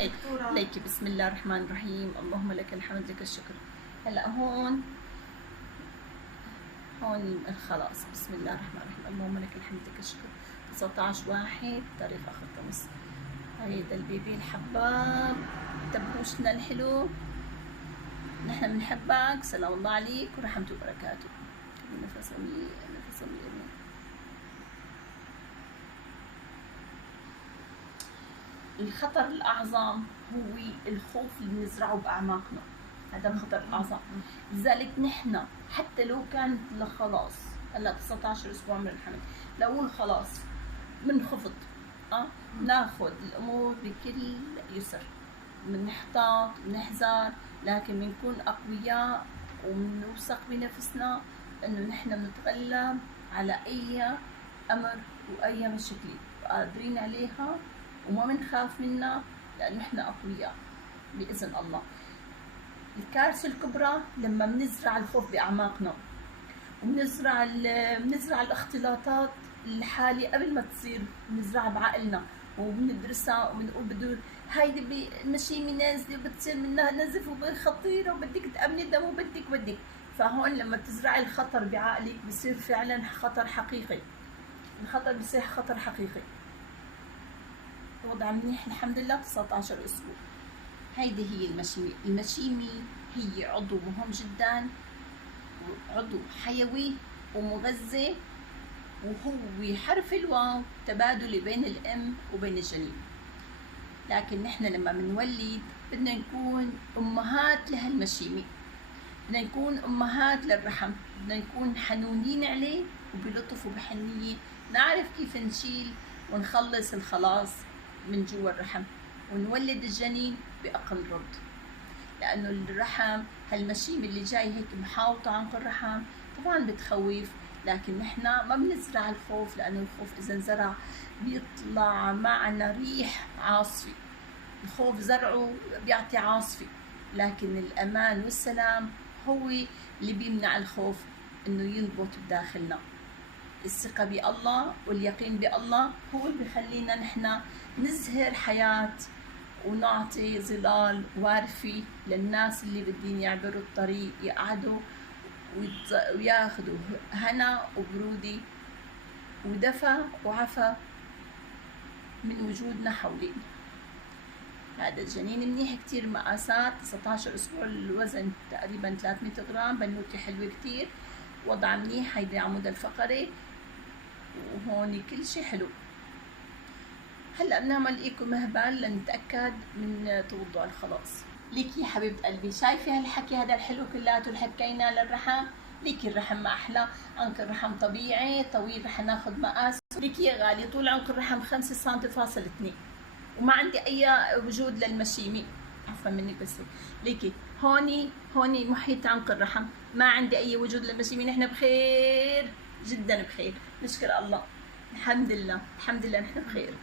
ليك. بسم الله الرحمن الرحيم. اللهم لك الحمد لك الشكر. هلا هون الخلاص. بسم الله الرحمن الرحيم. اللهم لك الحمد لك الشكر. 19/1 تاريخ اخر خمس. هيدا البيبي الحباب تبوشنا الحلو، نحن بنحبك. سلام الله عليك ورحمته وبركاته. نفس عميق نفس عميق. الخطر الأعظم هو الخوف اللي بنزرعه بأعماقنا، هذا الخطر الأعظم. لذلك نحن حتى لو كانت خلاص هلا 19 أسبوع من الحمل، لو خلاص بنخفض ناخذ الأمور بكل يسر، بنحتاط بنحذر، لكن بنكون أقوياء وبنوثق بنفسنا إنه نحن بنتغلب على أي أمر وأي مشكلة وقادرين عليها وما بنخاف منها، لأنه نحن أقوياء بإذن الله. الكارثة الكبرى لما بنزرع الخوف بأعماقنا وبنزرع الاختلاطات الحالة قبل ما تصير، بنزرعها بعقلنا وبندرسها وبنقول بده هيدي مشيمة نازلة وبتصير منها نزف وخطيرة وبدك تأمني دم وبدك. فهون لما تزرعي الخطر بعقلك بصير فعلا خطر حقيقي، الخطر بصير خطر حقيقي. وضع منيح الحمد لله. 19 أسبوع. هيدي هي المشيمة. المشيمة هي عضو مهم جدا، عضو حيوي ومغذي، وهو حرف الواو تبادلي بين الأم وبين الجنين. لكن نحن لما بنولد بدنا نكون أمهات لهالمشيمة، بدنا نكون أمهات للرحم، بدنا نكون حنونين عليه وبلطف وبحنية، نعرف كيف نشيل ونخلص الخلاص من جوا الرحم ونولد الجنين بأقل رد. لأنه الرحم هالمشيمة اللي جاي هيك محاوطة عنق الرحم طبعا بتخوف، لكن نحن ما بنزرع الخوف، لأنه الخوف إذا انزرع بيطلع معنا ريح عاصفة. الخوف زرعه بيعطي عاصفة، لكن الأمان والسلام هو اللي بيمنع الخوف إنه ينبت بداخلنا. الثقة بالله واليقين بالله هو اللي بيخلينا نحن نزهر حياة ونعطي ظلال وارفي للناس اللي بدين يعبروا الطريق، يقعدوا وياخذوا هنا وبرودة ودفى وعفى من وجودنا حولين. هذا الجنين منيح كتير، مقاسات 19 أسبوع، الوزن تقريبا 300 جرام، بنوتي حلوة كتير، وضع منيح. هيدي العمود الفقري وهون كل شيء حلو. هلا بنعمل ايكو مهبل لنتاكد من توضع الخلاص. ليكي يا حبيبه قلبي، شايفه هالحكي هذا الحلو كلاته اللي حكينا للرحم؟ ليكي الرحم ما احلى، عنق الرحم طبيعي طويل، رح ناخذ مقاس. ليكي يا غالي طول عنق الرحم 5 سم.2 وما عندي اي وجود للمشيمه، عفوا منك بس. ليكي هوني محيط عنق الرحم، ما عندي اي وجود للمشيمه، نحن بخير جدا بخير، نشكر الله. الحمد لله الحمد لله نحن بخير.